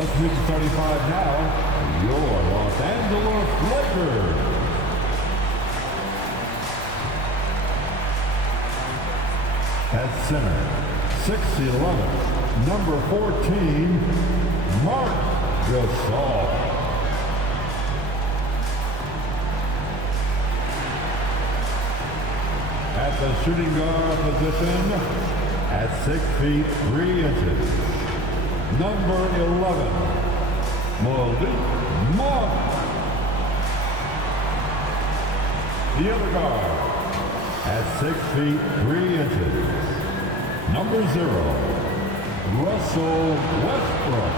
Let's meet the starting five now. Your Los Angeles Lakers. At center, 6'11", number 14, Marc Gasol. At the shooting guard position, at 6 feet 3 inches, number 11, Malik Monk. The other guard, at 6 feet 3 inches, number 0, Russell Westbrook.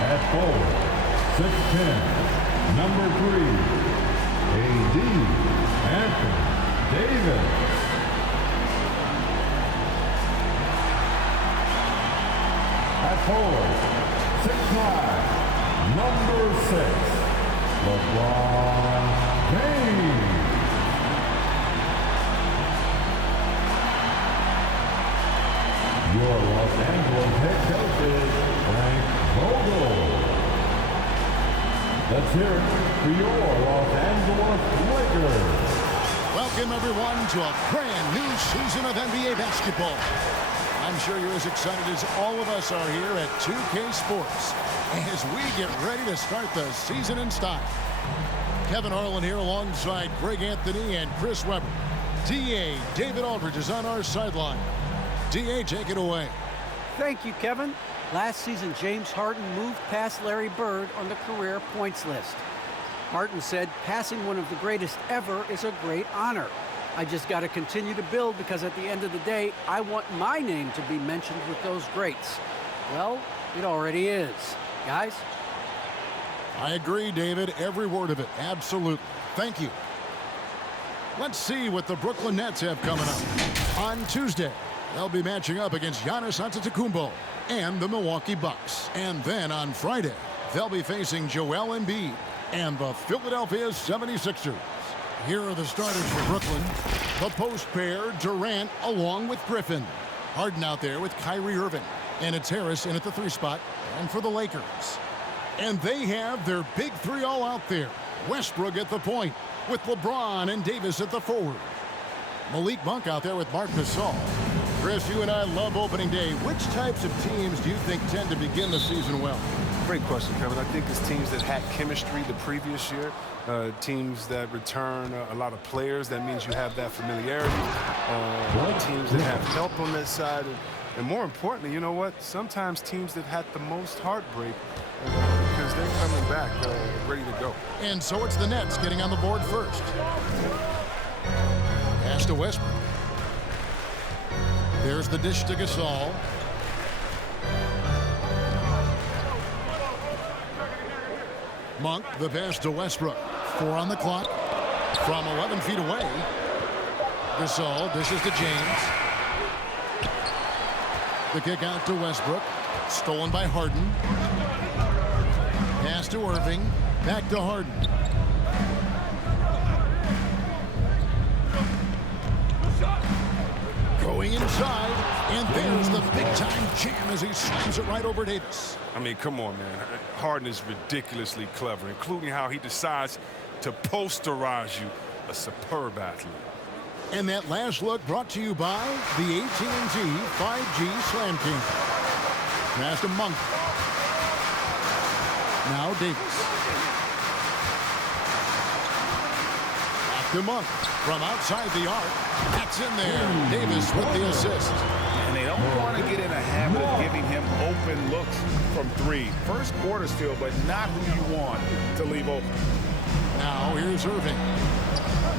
At forward, 6'10", number 3, A.D. Anthony Davis. At forward, 6'9", number 6, LeBron James. Your Los Angeles head coach is Frank Vogel. Let's hear it for your Los Angeles Lakers. Welcome, everyone, to a brand new season of NBA basketball. I'm sure you're as excited as all of us are here at 2K Sports as we get ready to start the season in style. Kevin Harlan here alongside Greg Anthony and Chris Webber. D.A. David Aldridge is on our sideline. D.A., take it away. Thank you, Kevin. Last season, James Harden moved past Larry Bird on the career points list. Harden said, passing one of the greatest ever is a great honor. I just got to continue to build because at the end of the day, I want my name to be mentioned with those greats. Well, it already is. Guys? I agree, David. Every word of it. Absolutely. Thank you. Let's see what the Brooklyn Nets have coming up. On Tuesday, they'll be matching up against Giannis Antetokounmpo and the Milwaukee Bucks. And then on Friday, they'll be facing Joel Embiid and the Philadelphia 76ers. Here are the starters for Brooklyn. The post pair, Durant along with Griffin. Harden out there with Kyrie Irving. And it's Harris in at the 3 spot. And for the Lakers. And they have their big 3 all out there. Westbrook at the point with LeBron and Davis at the forward. Malik Monk out there with Marc Gasol. Chris, you and I love opening day. Which types of teams do you think tend to begin the season well? Great question, Kevin. I think it's teams that had chemistry the previous year, teams that return a lot of players. That means you have that familiarity. Teams that have help on that side. And more importantly, you know what? Sometimes teams that had the most heartbreak because they're coming back ready to go. And so it's the Nets getting on the board first. Pass to Westbrook. There's the dish to Gasol. Monk, the pass to Westbrook. 4 on the clock. From 11 feet away. Gasol dishes to James. The kick out to Westbrook. Stolen by Harden. Pass to Irving. Back to Harden. Going inside. And there's the big-time jam as he slams it right over Davis. I mean, come on, man. Harden is ridiculously clever, including how he decides to posterize you. A superb athlete. And that last look brought to you by the AT&T 5G Slam King. Pass to Monk. Now Davis. Back to Monk. From outside the arc. That's in there. Davis with the assist. And they don't want to get in a habit of giving him open looks from 3. First quarter still, but not who you want to leave open. Now here's Irving.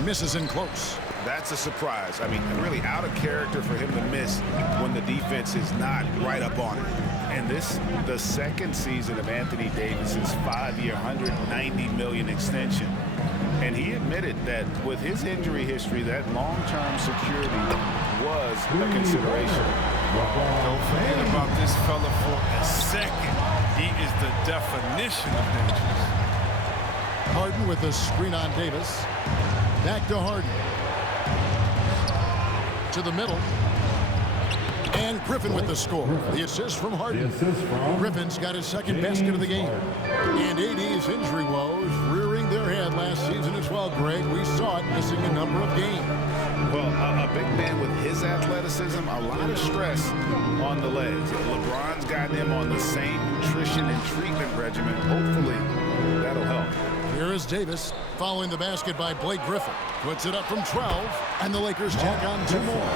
Misses in close. That's a surprise. I mean, really out of character for him to miss when the defense is not right up on it. And this, the second season of Anthony Davis's 5-year, $190 million extension. And he admitted that with his injury history, that long-term security was a consideration. Don't forget about this fella for a second. He is the definition of dangerous. Harden with the screen on Davis. Back to Harden. To the middle. And Griffin with the score. The assist from Harden. The assist from Griffin's got his second basket of the game. And AD's injury woes rearing their head last season as well, Greg. We saw it missing a number of games. Well, a big man with his athleticism, a lot of stress on the legs. LeBron's got him on the same nutrition and treatment regimen. Hopefully, that'll help. Here is Davis following the basket by Blake Griffin. Puts it up from 12, and the Lakers tack on 2 more.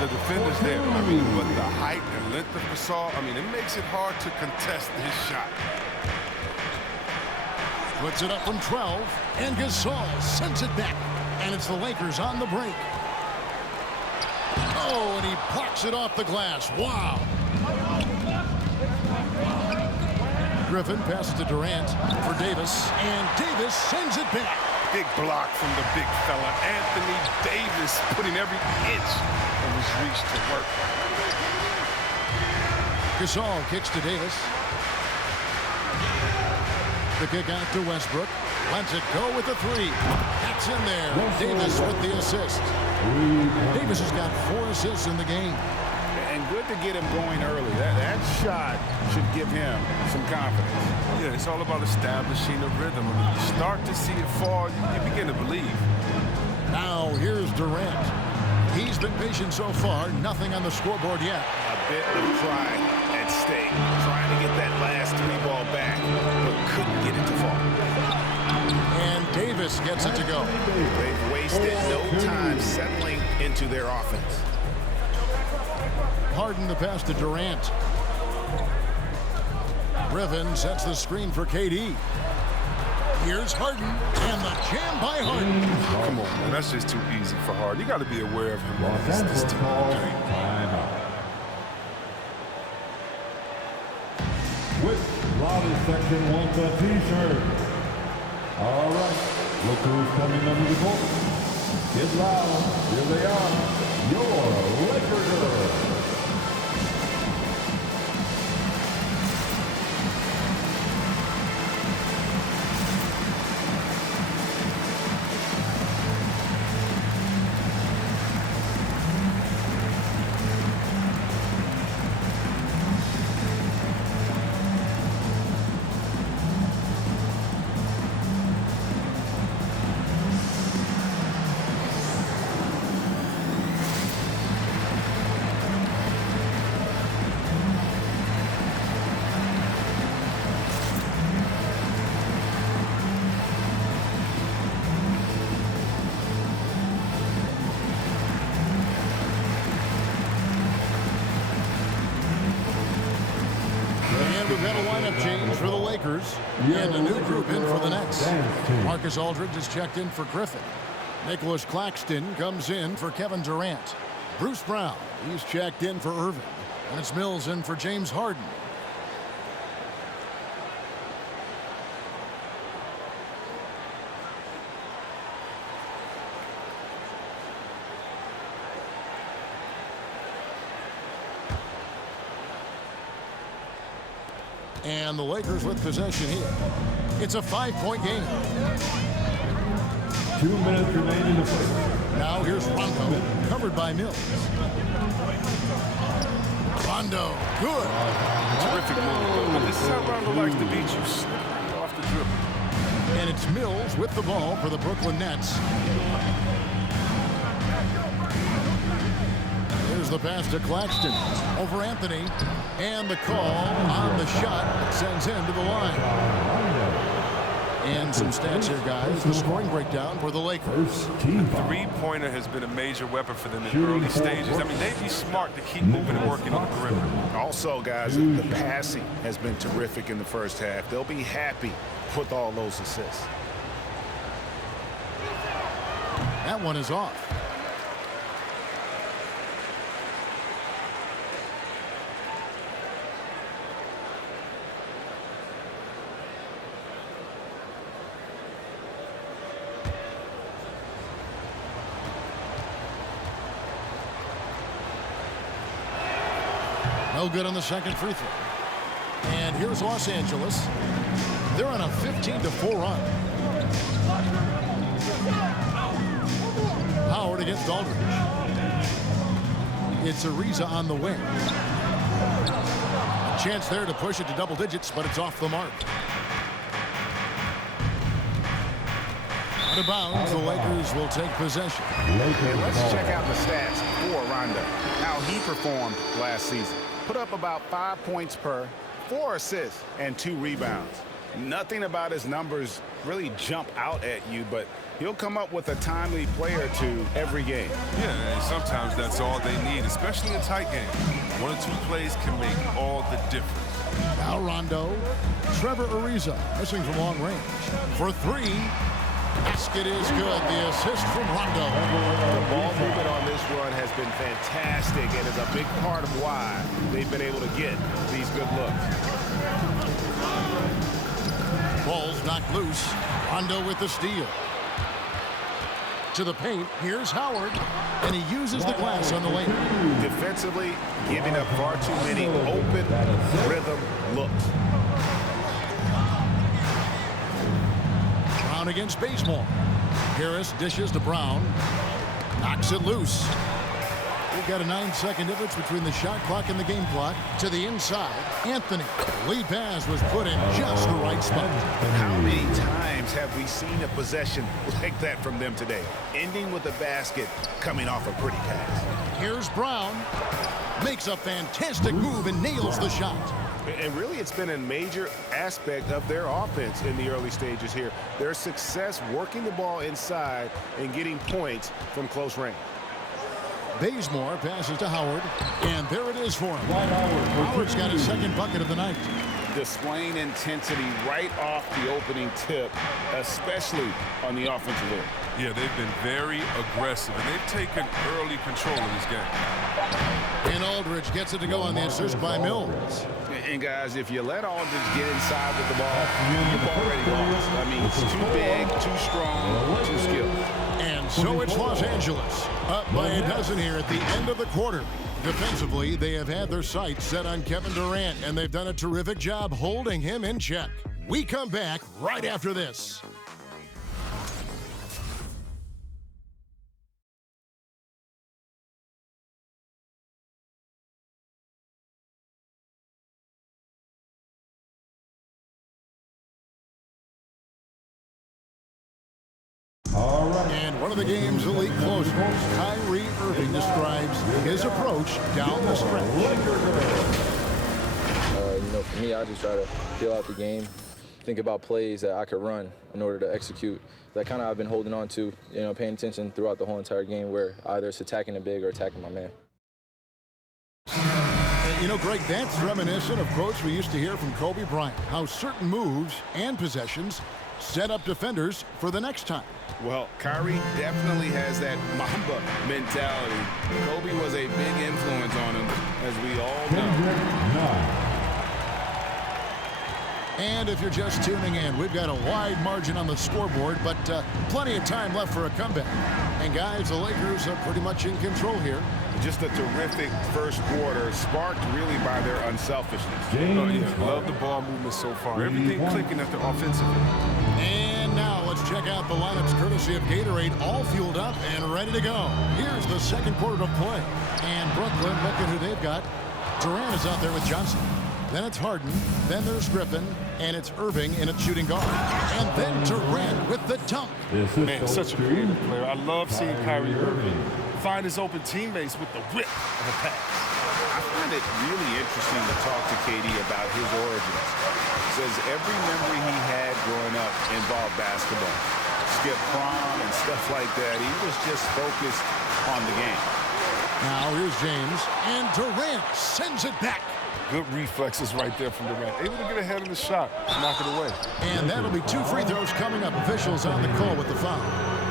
The defender's there. I mean, but the height and length of Gasol, I mean, it makes it hard to contest his shot. Puts it up from 12, and Gasol sends it back. And it's the Lakers on the break. Oh, and he blocks it off the glass. Wow. Griffin passes to Durant for Davis, and Davis sends it back. Big block from the big fella. Anthony Davis putting every inch of his reach to work. Gasol kicks to Davis. The kick out to Westbrook. Lets it go with the 3. That's in there. Davis with the assist. Davis has got 4 assists in the game. And good to get him going early. That shot should give him some confidence. Yeah, it's all about establishing a rhythm. When you start to see it fall, you begin to believe. Now here's Durant. He's been patient so far. Nothing on the scoreboard yet. A bit of pride at stake. Trying to get that last 3 ball back, but couldn't get it to fall. And Davis gets it to go. They've wasted no time settling into their offense. Harden the pass to Durant. Griffin sets the screen for KD. Here's Harden, and the jam by Harden. Come on, man, that's just too easy for Harden. You got to be aware of him. Los This Angeles team. calls timeout. Which lobby section wants a T-shirt? All right, look who's coming under the court. Get loud. Here they are, your Lakers. We've had a lineup change for the Lakers and a new group in for the Nets. Marcus Aldridge is checked in for Griffin. Nicholas Claxton comes in for Kevin Durant. Bruce Brown, he's checked in for Irving. And it's Mills in for James Harden. And the Lakers with possession here. It's a 5-point game. 2 minutes remain in the first. Now here's Rondo, covered by Mills. Rondo, good. Terrific move. But this is how Rondo likes to beat you, slippery off the dribble. And it's Mills with the ball for the Brooklyn Nets. Here's the pass to Claxton over Anthony. And the call on the shot that sends him to the line. And some stats here, guys. The scoring breakdown for the Lakers. The three-pointer has been a major weapon for them in early stages. I mean, they'd be smart to keep moving and working on the perimeter. Also, guys, the passing has been terrific in the first half. They'll be happy with all those assists. That one is off. No good on the second free throw. And here's Los Angeles. They're on a 15-4 run. Howard against Aldridge. It's Ariza on the wing. A chance there to push it to double digits, but it's off the mark. Out of bounds, the Lakers will take possession. And let's check out the stats for Rondo. How he performed last season. Put up about 5 points per, 4 assists, and 2 rebounds. Nothing about his numbers really jump out at you, but he'll come up with a timely play or two every game. Yeah, and sometimes that's all they need, especially in tight games. 1 or 2 plays can make all the difference. Now Rondo. Trevor Ariza missing from long range. For 3. Basket is good. The assist from Rondo. The ball movement on this run has been fantastic and is a big part of why they've been able to get these good looks. Ball's knocked loose. Rondo with the steal. To the paint. Here's Howard. And he uses the glass on the lane. Defensively, giving up far too many open rhythm looks. Brown against Bazemore. Harris dishes to Brown. Knocks it loose. We've got a 9-second difference between the shot clock and the game clock. To the inside. Anthony. Lead pass was put in just the right spot. How many times have we seen a possession like that from them today? Ending with a basket, coming off a pretty pass. Here's Brown. Makes a fantastic move and nails the shot. And really, it's been a major aspect of their offense in the early stages here. Their success working the ball inside and getting points from close range. Bazemore passes to Howard, and there it is for him. Howard's got his second bucket of the night. Displaying intensity right off the opening tip, especially on the offensive end. Yeah, they've been very aggressive, and they've taken early control of this game. And Aldridge gets it to go on the assist by Mills. And guys, if you let Aldridge get inside with the ball, you've already lost. I mean, it's too big, too strong, too skilled. And so it's Los Angeles, up by a dozen here at the end of the quarter. Defensively, they have had their sights set on Kevin Durant, and they've done a terrific job holding him in check. We come back right after this. And one of the game's elite closers, Kyrie Irving, describes his approach down the stretch. For me, I just try to feel out the game, think about plays that I could run in order to execute. That kind of I've been holding on to, paying attention throughout the whole entire game where either it's attacking the big or attacking my man. Greg, that's reminiscent of quotes we used to hear from Kobe Bryant, how certain moves and possessions set up defenders for the next time. Well, Kyrie definitely has that Mamba mentality. Kobe was a big influence on him, as we all know. And if you're just tuning in, we've got a wide margin on the scoreboard, but plenty of time left for a comeback. And guys, the Lakers are pretty much in control here. Just a terrific first quarter, sparked really by their unselfishness. Oh, yeah. Love the ball movement so far. Everything clicking at the offensive end. And now let's check out the lineups courtesy of Gatorade, all fueled up and ready to go. Here's the second quarter of play. And Brooklyn, look at who they've got. Durant is out there with Johnson. Then it's Harden, then there's Griffin, and it's Irving in its shooting guard. And then Durant with the dunk. Man, such a creative player. I love seeing Kyrie Irving find his open teammates with the whip of a pass. I find it really interesting to talk to KD about his origins. Says every memory he had growing up involved basketball. Skip prom and stuff like that. He was just focused on the game. Now here's James, and Durant sends it back. Good reflexes right there from Durant. Able to get ahead of the shot, knock it away. And that'll be 2 free throws coming up. Officials on the call with the foul.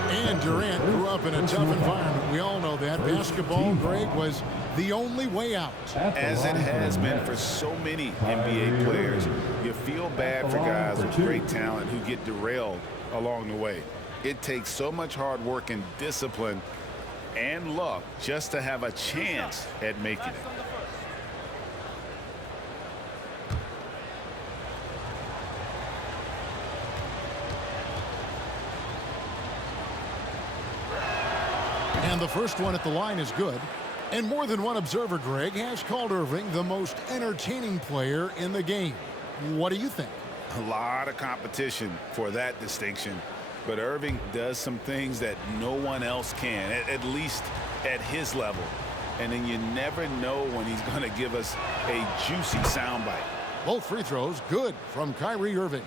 And Durant grew up in a tough environment. We all know that. Basketball, Greg, was the only way out. As it has been for so many NBA players, you feel bad for guys with great talent who get derailed along the way. It takes so much hard work and discipline and luck just to have a chance at making it. And the first one at the line is good. And more than one observer, Greg, has called Irving the most entertaining player in the game. What do you think? A lot of competition for that distinction. But Irving does some things that no one else can, at least at his level. And then you never know when he's going to give us a juicy soundbite. Both free throws good from Kyrie Irving.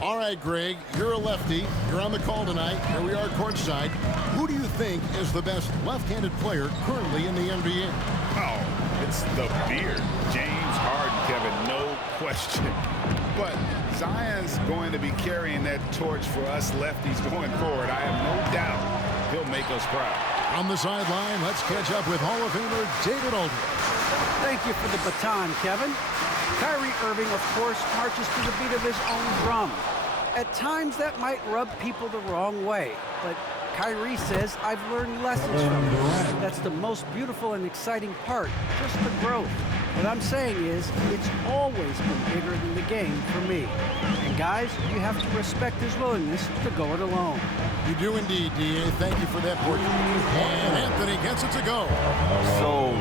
All right, Greg, you're a lefty. You're on the call tonight. Here we are courtside. Who do you think is the best left-handed player currently in the NBA? Oh, it's the beard. James Harden, Kevin, no question. But Zion's going to be carrying that torch for us lefties going forward. I have no doubt he'll make us proud. On the sideline, let's catch up with Hall of Famer David Aldridge. Thank you for the baton, Kevin. Kyrie Irving, of course, marches to the beat of his own drum. At times, that might rub people the wrong way, but Kyrie says, I've learned lessons from this. That's the most beautiful and exciting part, just the growth. What I'm saying is, it's always been bigger than the game for me. And guys, you have to respect his willingness to go it alone. You do indeed, D.A. Thank you for that portion. And Anthony gets it to go. So,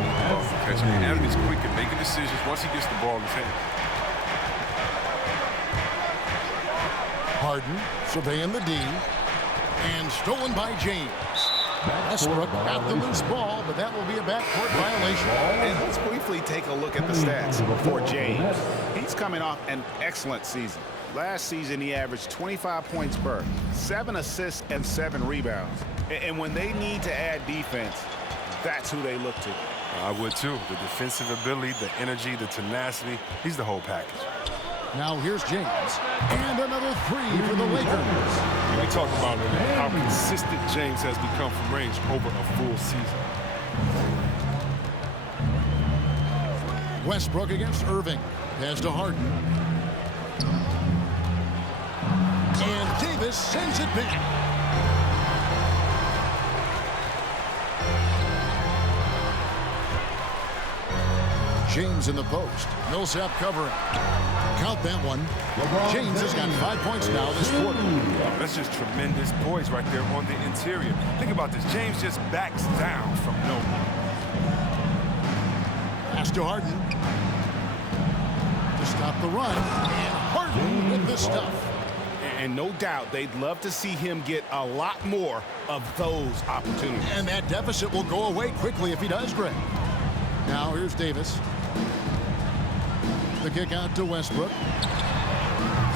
catching Anthony's quick at making decisions once he gets the ball in his hand. Harden surveying the D. And stolen by James. Westbrook got the loose ball, but that will be a backcourt violation. And let's briefly take a look at the stats for James. He's coming off an excellent season. Last season, he averaged 25 points per, 7 assists, and 7 rebounds. And when they need to add defense, that's who they look to. I would too. The defensive ability, the energy, the tenacity. He's the whole package. Now here's James. And another three for the Lakers. We talked about how consistent James has become from range over a full season. Westbrook against Irving. Pass to Harden. And Davis sends it back. James in the post. Millsap covering. Count that one. James has got 5 points now this quarter. Oh, that's just tremendous poise right there on the interior. Think about this. James just backs down from nowhere. Pass to Harden. To stop the run. And Harden with the stuff. And no doubt they'd love to see him get a lot more of those opportunities. And that deficit will go away quickly if he does, Greg. Now here's Davis. The kick out to Westbrook.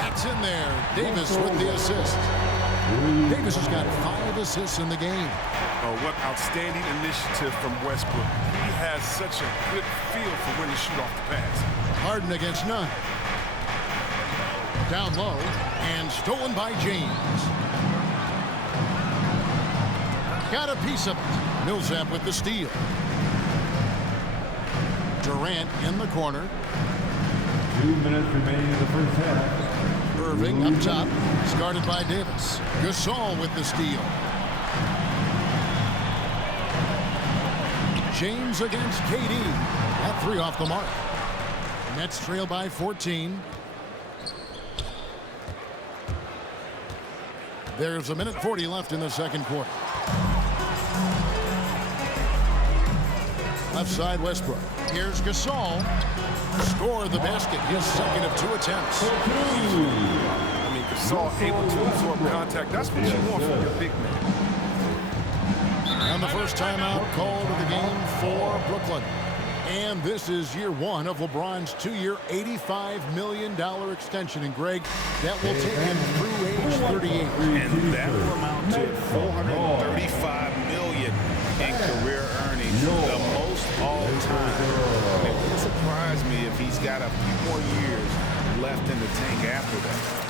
That's in there. Davis with the assist. Davis has got 5 assists in the game. Oh, what outstanding initiative from Westbrook. He has such a good feel for when to shoot off the pass. Harden against none. Down low and stolen by James. Got a piece of it. Millsap with the steal. Durant in the corner. 2 minutes remaining in the first half. Irving up top. It's guarded by Davis. Gasol with the steal. James against KD. That 3 off the mark. Nets trail by 14. There's 1:40 left in the second quarter. Left side Westbrook. Here's Gasol. Score the basket. His second of 2 attempts. I mean, Gasol able to absorb contact. That's what you want from your big man. And the first timeout called of the game for Brooklyn. And this is year 1 of LeBron's 2-year, $85 million extension. And Greg, that will take him through age 38. And that will amount to $435 million in career earnings, the most all time. It wouldn't surprise me if he's got a few more years left in the tank after that.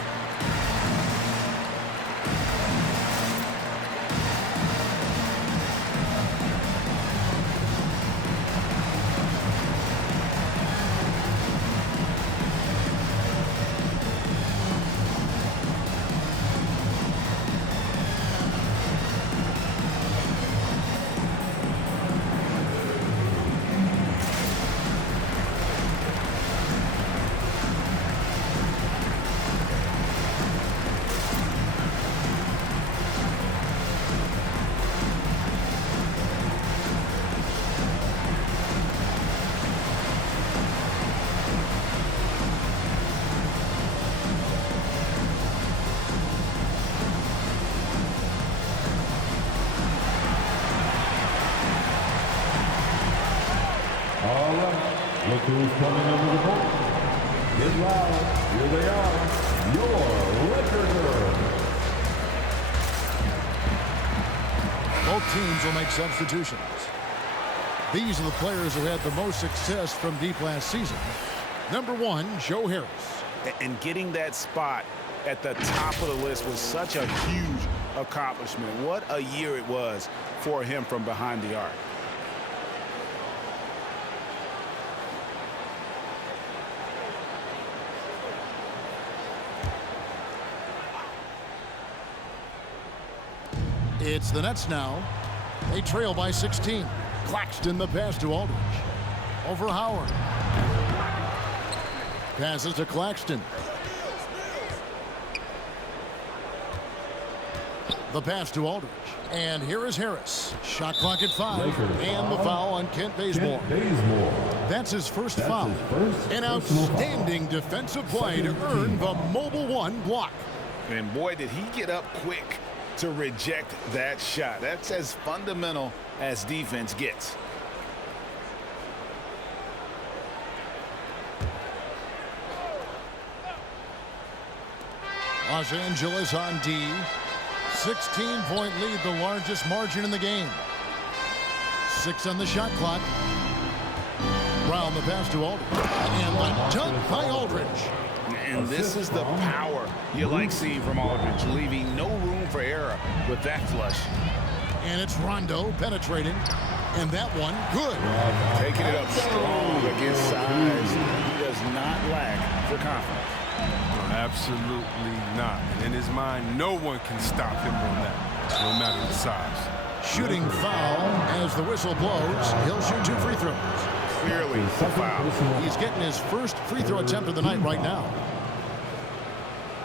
All right, look who's coming under the ball. Get loud. Here they are, your Laker girls. Both teams will make substitutions. These are the players who had the most success from deep last season. Number 1, Joe Harris. And getting that spot at the top of the list was such a huge accomplishment. What a year it was for him from behind the arc. It's the Nets now. They trail by 16. Claxton the pass to Aldridge. Over Howard. Passes to Claxton. The pass to Aldridge. And here is Harris. Shot clock at 5. And the foul on Kent Bazemore. That's his first foul. An outstanding defensive play to earn the Mobile One block. And boy, did he get up quick to reject that shot. That's as fundamental as defense gets. Los Angeles on D. 16-point lead, the largest margin in the game. 6 on the shot clock. Brown the pass to Aldridge. And the dunk by Aldridge. And this is the power you like seeing from Aldridge, leaving no room for error with that flush. And it's Rondo penetrating. And that one, good. Taking it up strong against size. He does not lack for confidence. Absolutely not. And in his mind, no one can stop him on that, no matter the size. Shooting foul as the whistle blows. He'll shoot 2 free throws. Clearly a foul. He's getting his first free throw attempt of the night right now.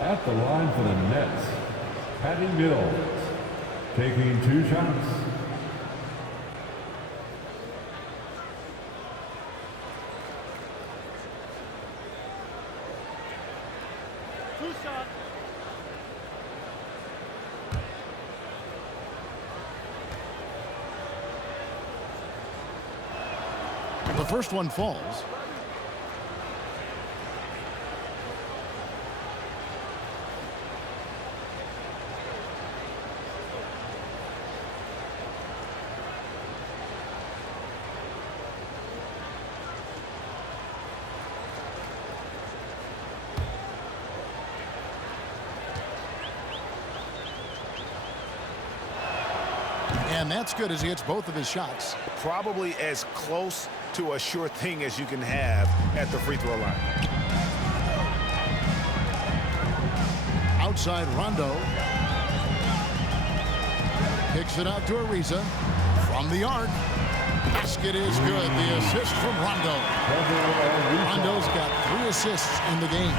At the line for the Nets, Patty Mills, taking 2 shots. The first one falls. And that's good as he hits both of his shots. Probably as close to a sure thing as you can have at the free throw line. Outside Rondo. Kicks it out to Ariza. From the arc. Basket is good. The assist from Rondo. Rondo's got 3 assists in the game.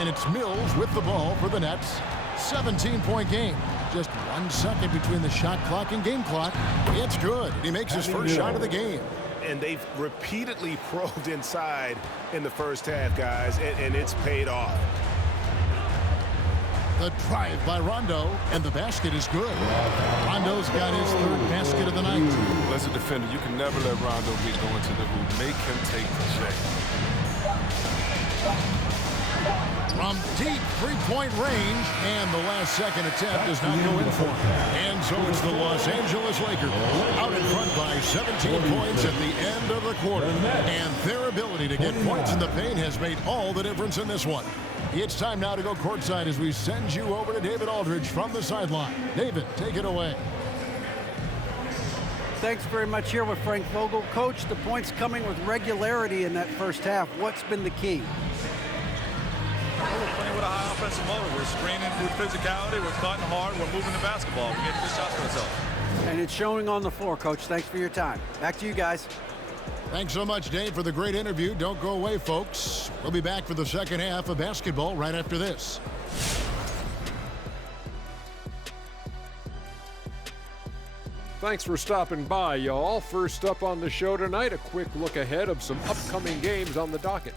And it's Mills with the ball for the Nets. 17-point game. Just 1 second between the shot clock and game clock. It's good. He makes his first shot of the game. And they've repeatedly probed inside in the first half, guys, and it's paid off. The drive by Rondo, and the basket is good. Rondo's got his 3rd basket of the night. As a defender, you can never let Rondo get going to the hoop. Make him take the check. From deep 3-point range, and the last second attempt does not go in for him. And so it's the Los Angeles Lakers out in front by 17 points at the end of the quarter. And their ability to get points in the paint has made all the difference in this one. It's time now to go courtside as we send you over to David Aldridge from the sideline. David, take it away. Thanks very much here with Frank Vogel. Coach, the points coming with regularity in that first half. What's been the key? We're playing with a high offensive motor. We're screening with physicality. We're cutting hard. We're moving the basketball. We're getting good shots for ourselves. And it's showing on the floor, Coach. Thanks for your time. Back to you guys. Thanks so much, Dave, for the great interview. Don't go away, folks. We'll be back for the second half of basketball right after this. Thanks for stopping by, y'all. First up on the show tonight, a quick look ahead of some upcoming games on the docket.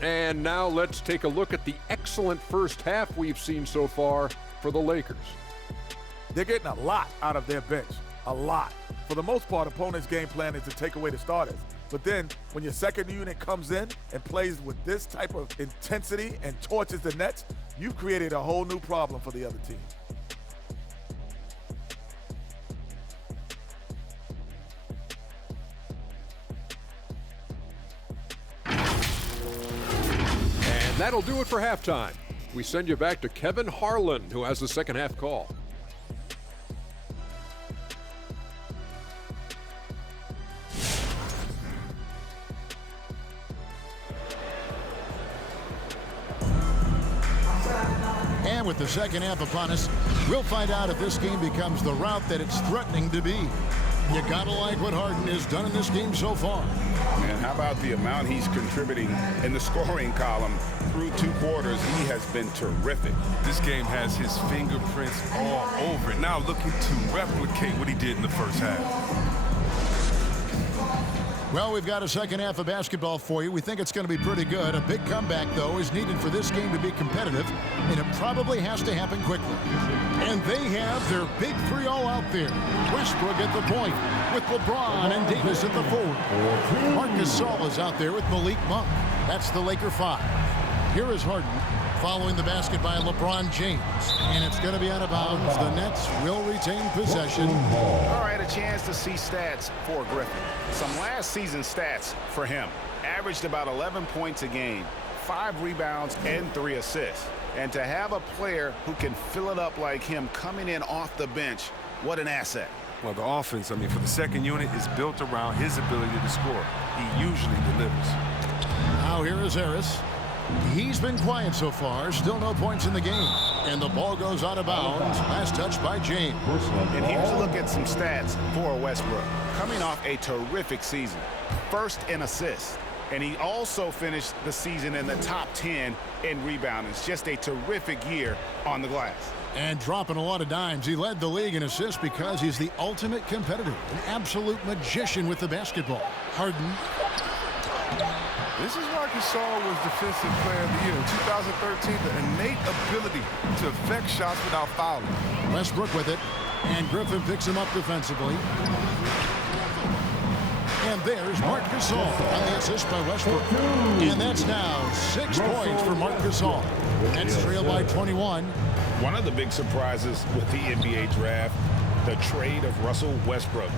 And now let's take a look at the excellent first half we've seen so far for the Lakers. They're getting a lot out of their bench. a lot. For the most part, opponents' game plan is to take away the starters. But then when your second unit comes in and plays with this type of intensity and torches the Nets, you've created a whole new problem for the other team. And that'll do it for halftime. We send you back to Kevin Harlan, who has the second half call. And with the second half upon us, we'll find out if this game becomes the route that it's threatening to be. You gotta like what Harden has done in this game so far. And how about the amount he's contributing in the scoring column through 2 quarters? He has been terrific. This game has his fingerprints all over it. Now looking to replicate what he did in the first half. Well, we've got a second half of basketball for you. We think it's going to be pretty good. A big comeback, though, is needed for this game to be competitive, and it probably has to happen quickly. And they have their big three all out there. Westbrook at the point with LeBron and Davis at the forward. Marc Gasol is out there with Malik Monk. That's the Laker 5. Here is Harden following the basket by LeBron James. And it's going to be out of bounds. The Nets will retain possession. All right, a chance to see stats for Griffin. Some last season stats for him. Averaged about 11 points a game, 5 rebounds, and 3 assists. And to have a player who can fill it up like him coming in off the bench, what an asset. Well, the offense, for the second unit is built around his ability to score. He usually delivers. Now here is Harris. He's been quiet so far. Still no points in the game. And the ball goes out of bounds. Last touch by James. And here's a look at some stats for Westbrook. Coming off a terrific season. First in assists. And he also finished the season in the top 10 in rebounding. It's just a terrific year on the glass. And dropping a lot of dimes. He led the league in assists because he's the ultimate competitor. An absolute magician with the basketball. Harden. This is why Gasol was Defensive Player of the Year in 2013, the innate ability to affect shots without fouling. Westbrook with it, and Griffin picks him up defensively. And there's Marc Gasol on the assist by Westbrook. And that's now 6 points for Marc Gasol. Nets trail by 21. One of the big surprises with the NBA draft, the trade of Russell Westbrook.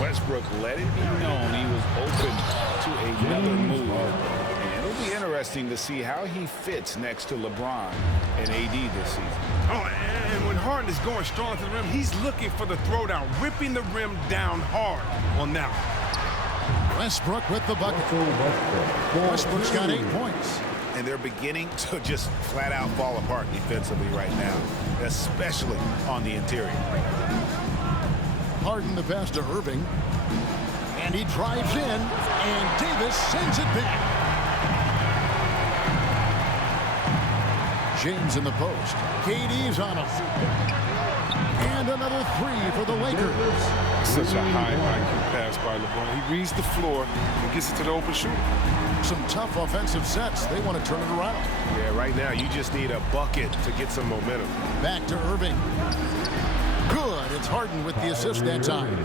Westbrook let it be known he was open to another move. And it'll be interesting to see how he fits next to LeBron and AD this season. Oh, and when Harden is going strong to the rim, he's looking for the throwdown, ripping the rim down hard. Well, now. Westbrook with the bucket. Westbrook's got 8 points. And they're beginning to just flat out fall apart defensively right now, especially on the interior. Harden the pass to Irving. And he drives in, and Davis sends it back. James in the post. KD's on him. And another 3 for the Lakers. Such a high IQ pass by LeBron. He reads the floor and gets it to the open shooter. Some tough offensive sets. They want to turn it around. Yeah, right now you just need a bucket to get some momentum. Back to Irving. Good. It's Harden with the assist that time.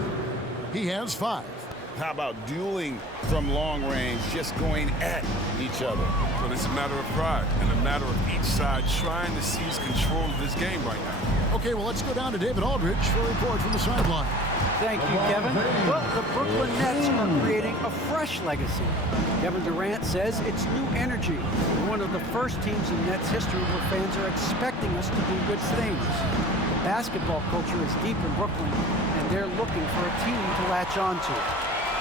He has 5. How about dueling from long range, just going at each other? Well, it's a matter of pride and a matter of each side trying to seize control of this game right now. Okay, well, let's go down to David Aldridge for a report from the sideline. Thank you, Kevin. Well, the Brooklyn Nets are creating a fresh legacy. Kevin Durant says it's new energy. We're one of the first teams in Nets history where fans are expecting us to do good things. The basketball culture is deep in Brooklyn, and they're looking for a team to latch onto.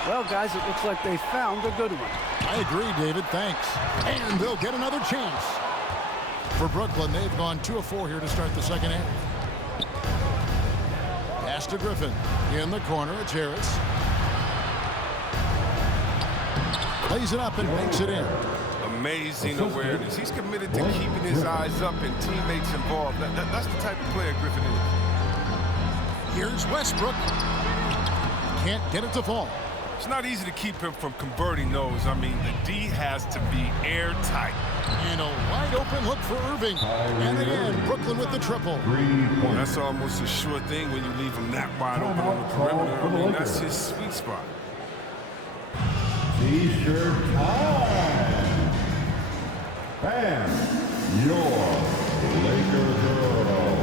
Well, guys, it looks like they found a good one. I agree, David. Thanks. And they'll get another chance. For Brooklyn, they've gone 2 of 4 here to start the second half. Pass to Griffin. In the corner, it's Harris. Plays it up and makes it in. Amazing awareness. He's committed to keeping his eyes up and teammates involved. That's the type of player Griffin is. Here's Westbrook. Can't get it to fall. It's not easy to keep him from converting those. I mean, the D has to be airtight. And a wide open look for Irving. And again, Brooklyn with the triple. That's almost a sure thing when you leave him that wide open on the perimeter. I mean, that's his sweet spot. T-shirt time. And your Laker girl.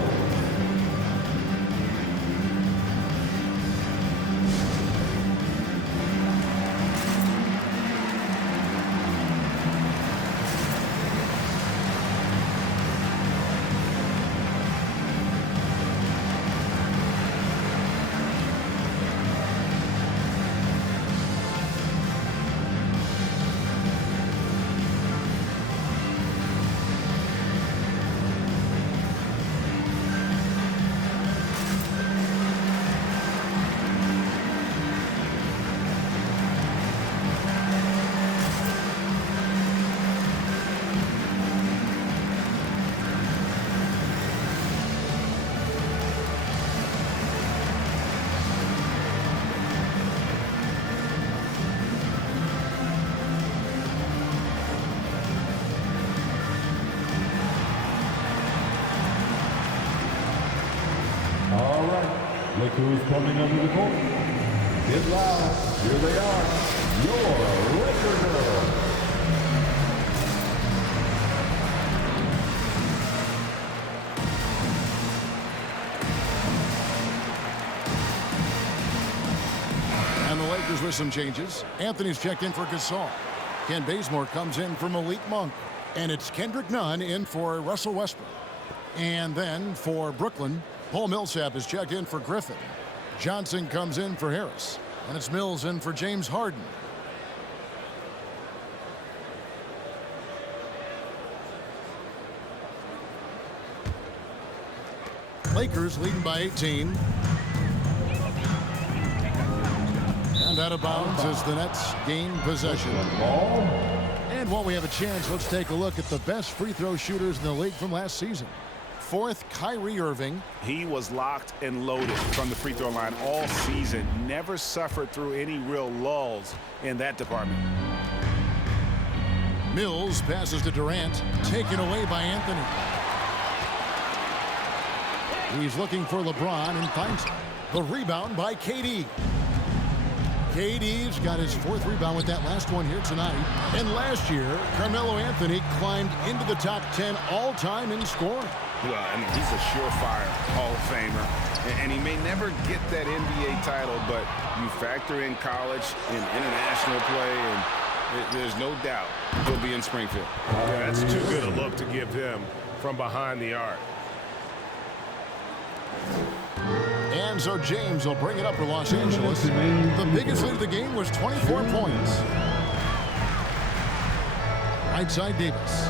All right, look who's coming under the court. Get loud. Here they are, your Laker girls. And the Lakers with some changes. Anthony's checked in for Gasol. Ken Bazemore comes in for Malik Monk. And it's Kendrick Nunn in for Russell Westbrook. And then for Brooklyn, Paul Millsap is checked in for Griffin. Johnson comes in for Harris. And it's Mills in for James Harden. Lakers leading by 18. And out of bounds as the Nets gain possession. And while we have a chance, let's take a look at the best free throw shooters in the league from last season. Fourth, Kyrie Irving. He was locked and loaded from the free throw line all season. Never suffered through any real lulls in that department. Mills passes to Durant, taken away by Anthony. He's looking for LeBron and finds him. The rebound by KD. KD's got his fourth rebound with that last one here tonight. And last year, Carmelo Anthony climbed into the top 10 all-time in scoring. Well, I mean, he's a surefire Hall of Famer, and he may never get that NBA title, but you factor in college and international play, and there's no doubt he'll be in Springfield. Yeah, that's too good a look to give him from behind the arc. And so James will bring it up for Los Angeles. The biggest lead of the game was 24 points. Right side, Davis.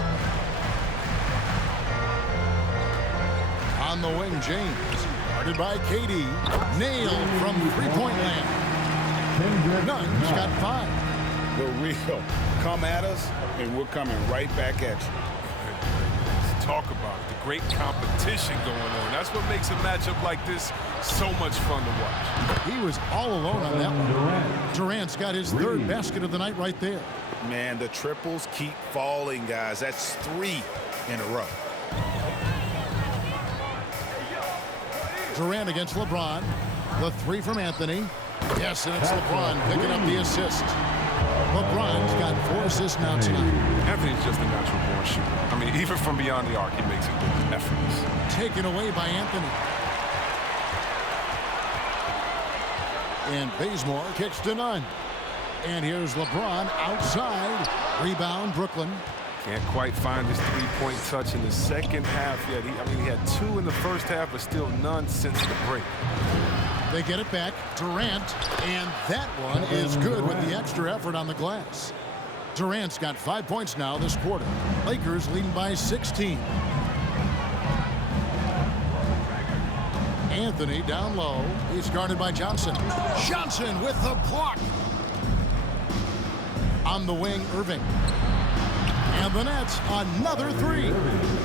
On the wing, James. Guarded by KD. Nailed from three-point land. Nunn's got 5. The real. Come at us, and we're coming right back at you. Let's talk about it. The great competition going on. That's what makes a matchup like this so much fun to watch. He was all alone on that one. Durant's got his third basket of the night right there. Man, the triples keep falling, guys. That's 3 in a row. Durant against LeBron. The 3 from Anthony. Yes, and it's LeBron picking up the assist. LeBron's got 4 assists now tonight. Anthony's just a natural born shooter. I mean, even from beyond the arc, he makes it look effortless. Taken away by Anthony. And Bazemore kicks to Nunn. And here's LeBron outside. Rebound, Brooklyn. Can't quite find his three-point touch in the second half yet. He had 2 in the first half, but still none since the break. They get it back. Durant, and that one is good with the extra effort on the glass. Durant's got 5 points now this quarter. Lakers leading by 16. Anthony down low. He's guarded by Johnson. Johnson with the block. On the wing, Irving. And the Nets, another 3.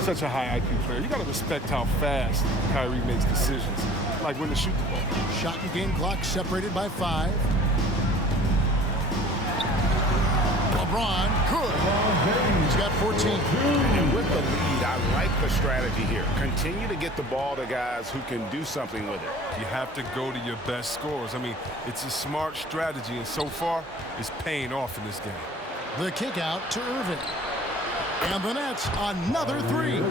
Such a high IQ player. You got to respect how fast Kyrie makes decisions, like when to shoot the ball. Shot and game clock separated by 5. LeBron, good. He's got 14. And with the lead, I like the strategy here. Continue to get the ball to guys who can do something with it. You have to go to your best scorers. I mean, it's a smart strategy, and so far, it's paying off in this game. The kick out to Irving. And the Nets, another three.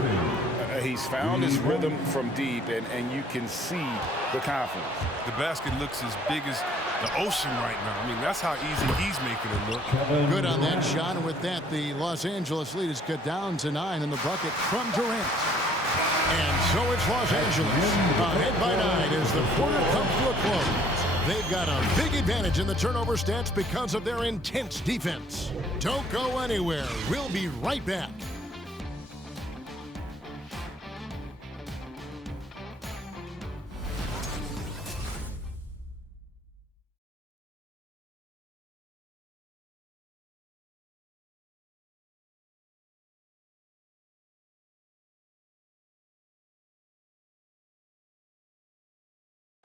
He's found his rhythm from deep, and you can see the confidence. The basket looks as big as the ocean right now. I mean, that's how easy he's making it look. Good on that shot. And with that, the Los Angeles lead is cut down to 9 in the bucket from Durant. And so it's Los Angeles ahead by 9 as the quarter comes to a close. They've got a big advantage in the turnover stats because of their intense defense. Don't go anywhere. We'll be right back.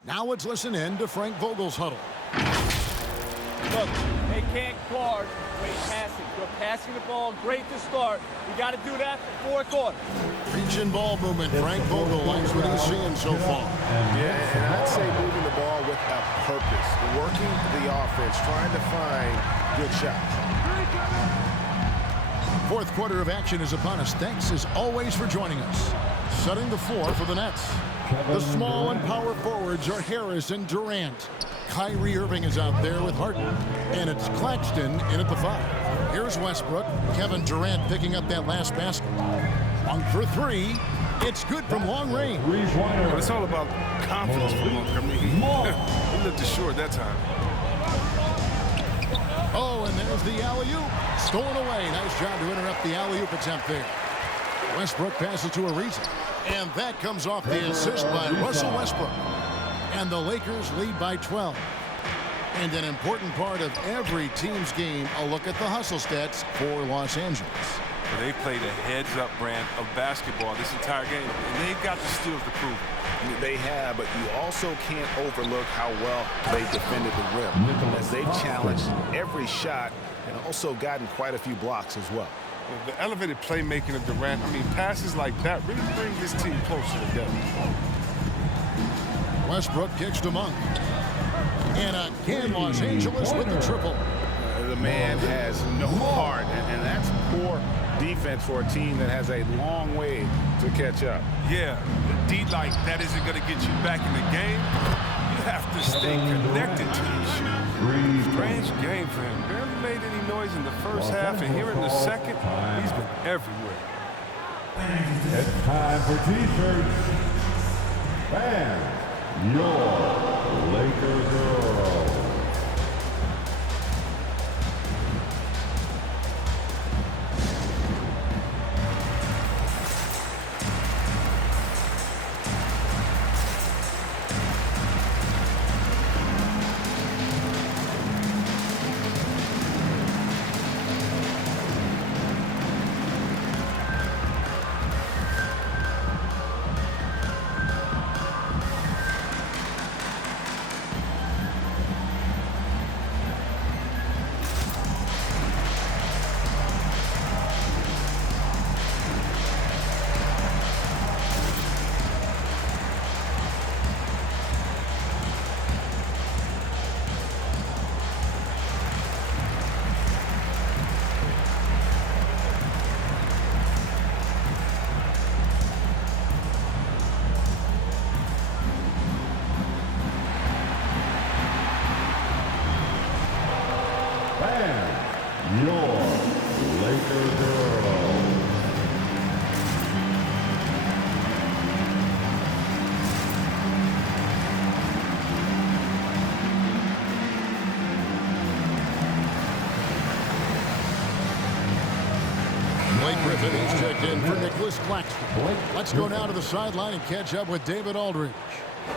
Now let's listen in to Frank Vogel's huddle. Look, they can't guard great passing. You're passing the ball great to start. You got to do that for fourth quarter. Reach and ball movement. Frank Vogel likes what he's seeing so far. Yeah, and I'd say moving the ball with a purpose. Working the offense, trying to find good shots. Fourth quarter of action is upon us. Thanks as always for joining us. Setting the floor for the Nets. The small and power forwards are Harris and Durant. Kyrie Irving is out there with Harden. And it's Claxton in at the 5. Here's Westbrook. Kevin Durant picking up that last basket. Long for 3. It's good from long range. But it's all about confidence for Monk. I mean, he looked assured that time. Oh, and there's the alley-oop. Stolen away. Nice job to interrupt the alley-oop attempt there. Westbrook passes to Ariza. And that comes off the assist by Russell Westbrook. And the Lakers lead by 12. And an important part of every team's game, a look at the hustle stats for Los Angeles. Well, they played a heads-up brand of basketball this entire game, and they've got the steals to prove it. They have, but you also can't overlook how well they defended the rim, as they challenged every shot and also gotten quite a few blocks as well. The elevated playmaking of Durant, I mean, passes like that really bring this team closer together. Westbrook kicks to Monk. And again, Los Angeles with the triple. The man has no heart, and that's poor defense for a team that has a long way to catch up. Yeah, a D like that isn't going to get you back in the game. You have to stay connected to these shooters. Strange game for him. Barely made any noise in the first half, and here in the second, he's been everywhere. It's time for T-shirts. Fans, your Lakers girl. Griffin checked in for Nicholas Claxton. Let's go now to the sideline and catch up with David Aldridge.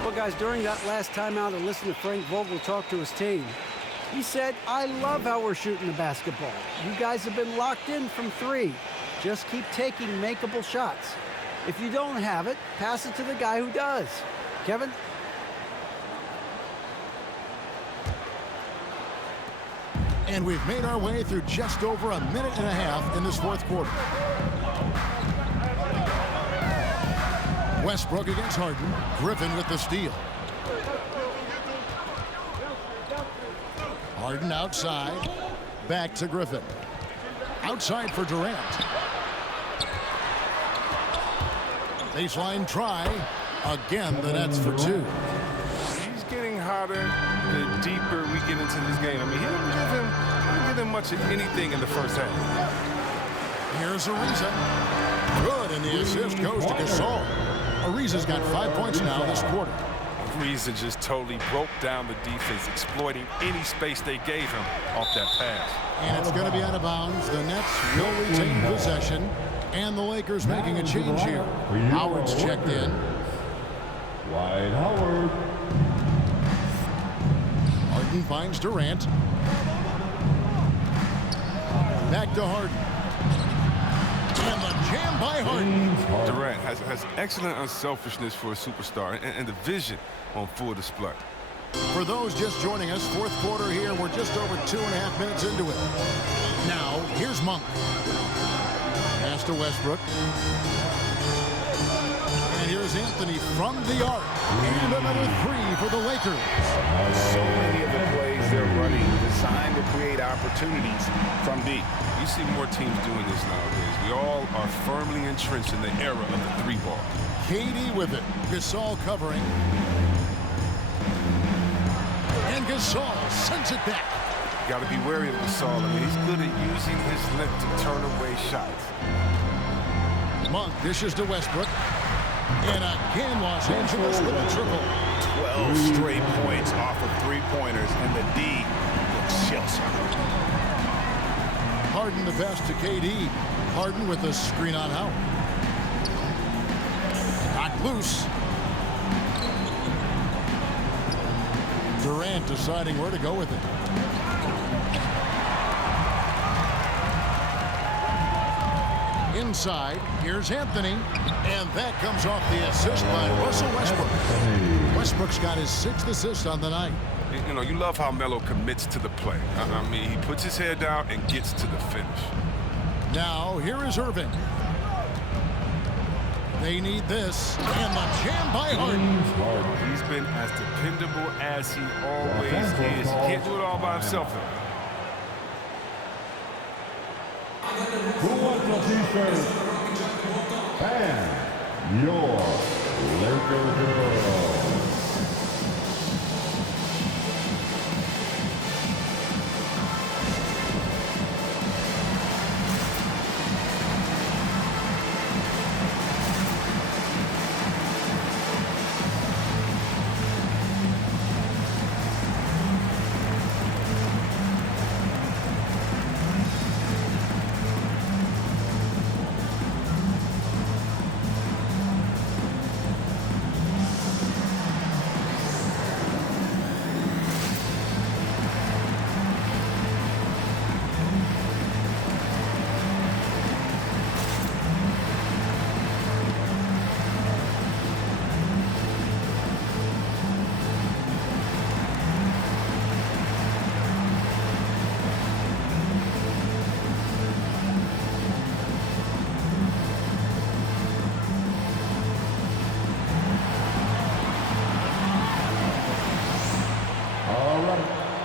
Well, guys, during that last timeout, I listened to Frank Vogel talk to his team. He said, I love how we're shooting the basketball. You guys have been locked in from 3. Just keep taking makeable shots. If you don't have it, pass it to the guy who does. Kevin? And we've made our way through just over a minute and a half in this fourth quarter. Westbrook against Harden. Griffin with the steal. Harden outside. Back to Griffin. Outside for Durant. Baseline try. Again, the Nets for two. He's getting hotter the deeper we get into this game. I mean, he didn't give him much of anything in the first half. Here's Ariza. Good, and the assist goes to Gasol. Ariza's got 5 points now this quarter. Ariza just totally broke down the defense, exploiting any space they gave him off that pass. And it's going to be out of bounds. The Nets will retain possession. And the Lakers making a change here. Howard's checked in. Dwight Howard. Harden finds Durant. Back to Harden. And the jam by Harden. Durant has excellent unselfishness for a superstar and the vision on full display. For those just joining us, fourth quarter here. We're just over 2.5 minutes into it. Now, here's Monk. Pass to Westbrook. And here's Anthony from the arc. And another three for the Lakers. So many of the plays they're running designed to create opportunities from deep. You see more teams doing this nowadays. We all are firmly entrenched in the era of the three ball. KD with it. Gasol covering. And Gasol sends it back. Got to be wary of Gasol. I mean, he's good at using his length to turn away shots. Monk dishes to Westbrook. And again, Los Angeles with a triple. 12 straight points off of three-pointers, and the D looks shell-shocked. Harden the best to KD. Harden with the screen on Howard. Knocked loose. Durant deciding where to go with it. Inside, here's Anthony, and that comes off the assist by Russell Westbrook. Westbrook's got his 6th assist on the night. You know, you love how Melo commits to the play. I mean, he puts his head down and gets to the finish. Now, here is Irving. They need this, and the jam by Harden. He's been as dependable as he always is. He can't do it all by himself, though. Who wants a t-shirt? And your Lakers girl.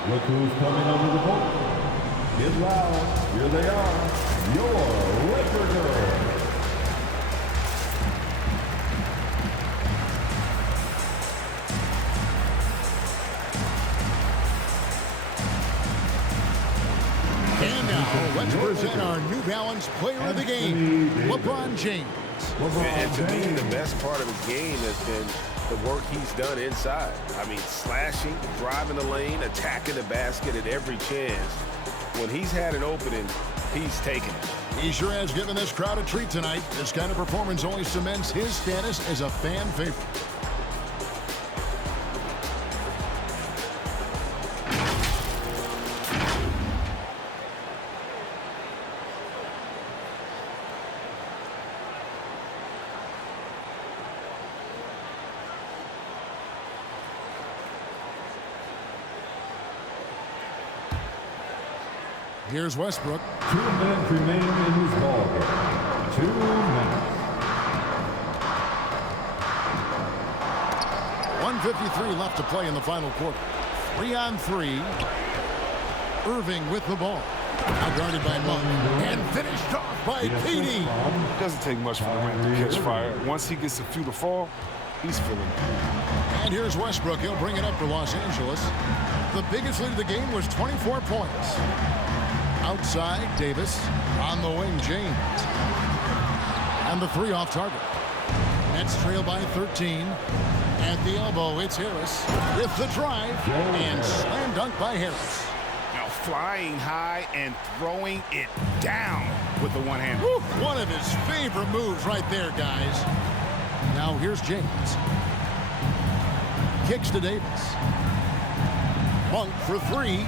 Look who's coming under the boat. Get loud. Here they are. Your Laker girls. And now, let's present our New Balance player of the game, LeBron James. And to me, the best part of his game has been the work he's done inside. I mean, slashing, driving the lane, attacking the basket at every chance. When he's had an opening, he's taken it. He sure has given this crowd a treat tonight. This kind of performance only cements his status as a fan favorite. Here's Westbrook. 2 minutes remain in this ball game. 2 minutes. 1:53 left to play in the final quarter. 3-on-3. Irving with the ball. Now guarded by Monk. And finished off by Petey. It doesn't take much for the rim to catch fire. Once he gets a few to fall, he's feeling it. And here's Westbrook. He'll bring it up for Los Angeles. The biggest lead of the game was 24 points. Outside, Davis. On the wing, James. And the 3 off target. Nets trail by 13. At the elbow, it's Harris with the drive. And slam dunk by Harris. Now flying high and throwing it down with the one hand. One of his favorite moves right there, guys. Now here's James. Kicks to Davis. Monk for 3.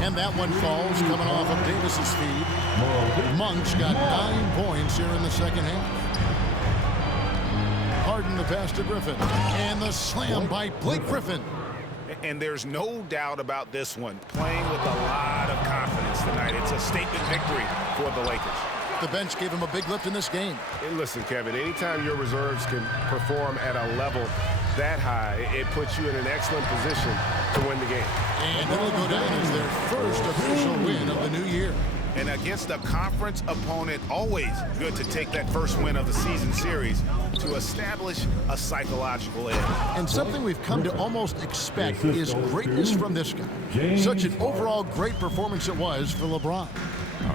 And that one falls coming off of Davis's feed. Monk's got 9 points here in the second half. Harden the pass to Griffin. And the slam by Blake Griffin. And there's no doubt about this one. Playing with a lot of confidence tonight. It's a statement victory for the Lakers. The bench gave him a big lift in this game. And listen, Kevin, anytime your reserves can perform at a level that high, it puts you in an excellent position to win the game. And it'll go down as their first official win of the new year. And against a conference opponent, always good to take that first win of the season series to establish a psychological edge. And something we've come to almost expect is greatness from this guy. Such an overall great performance it was for LeBron.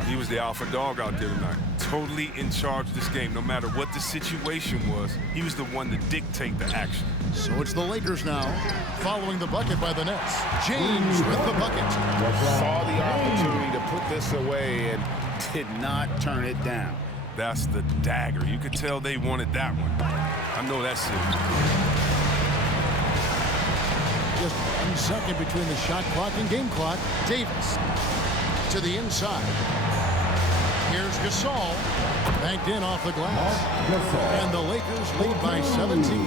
He was the alpha dog out there tonight. Totally in charge of this game. No matter what the situation was, he was the one to dictate the action. So it's the Lakers now, following the bucket by the Nets. James with the bucket. Saw the opportunity to put this away and did not turn it down. That's the dagger. You could tell they wanted that one. I know that's it. Just 1 second between the shot clock and game clock. Davis to the inside. Here's Gasol. Banked in off the glass. And the Lakers lead by 17.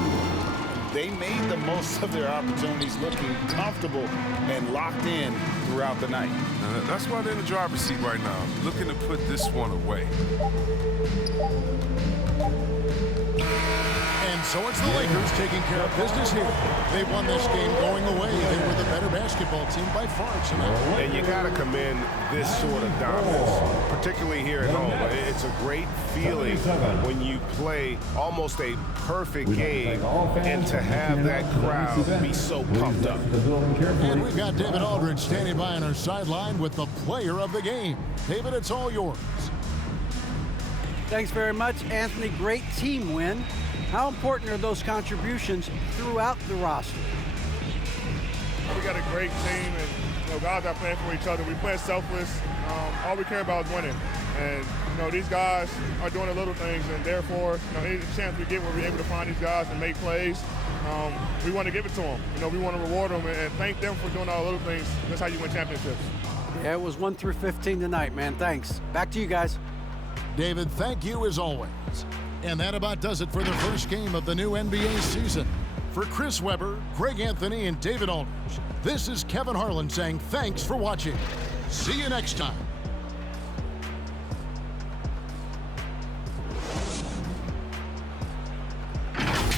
They made the most of their opportunities, looking comfortable and locked in throughout the night. That's why they're in the driver's seat right now, looking to put this one away. And so it's the Lakers taking care of business here. They won this game going away. They were the better basketball team by far tonight. And you got to commend this sort of dominance, particularly here at home. It's a great feeling when you play almost a perfect game and to have that crowd be so pumped up. And we've got David Aldridge standing by on our sideline with the player of the game. David, it's all yours. Thanks very much, Anthony. Great team win. How important are those contributions throughout the roster? We got a great team, and guys are playing for each other. We play selfless. All we care about is winning. And these guys are doing the little things, and therefore, any chance we get where we're able to find these guys and make plays, we want to give it to them. We want to reward them and thank them for doing all the little things. That's how you win championships. Yeah, it was 1 through 15 tonight, man. Thanks. Back to you guys. David, thank you as always. And that about does it for the first game of the new NBA season. For Chris Webber, Greg Anthony, and David Aldridge, this is Kevin Harlan saying thanks for watching. See you next time.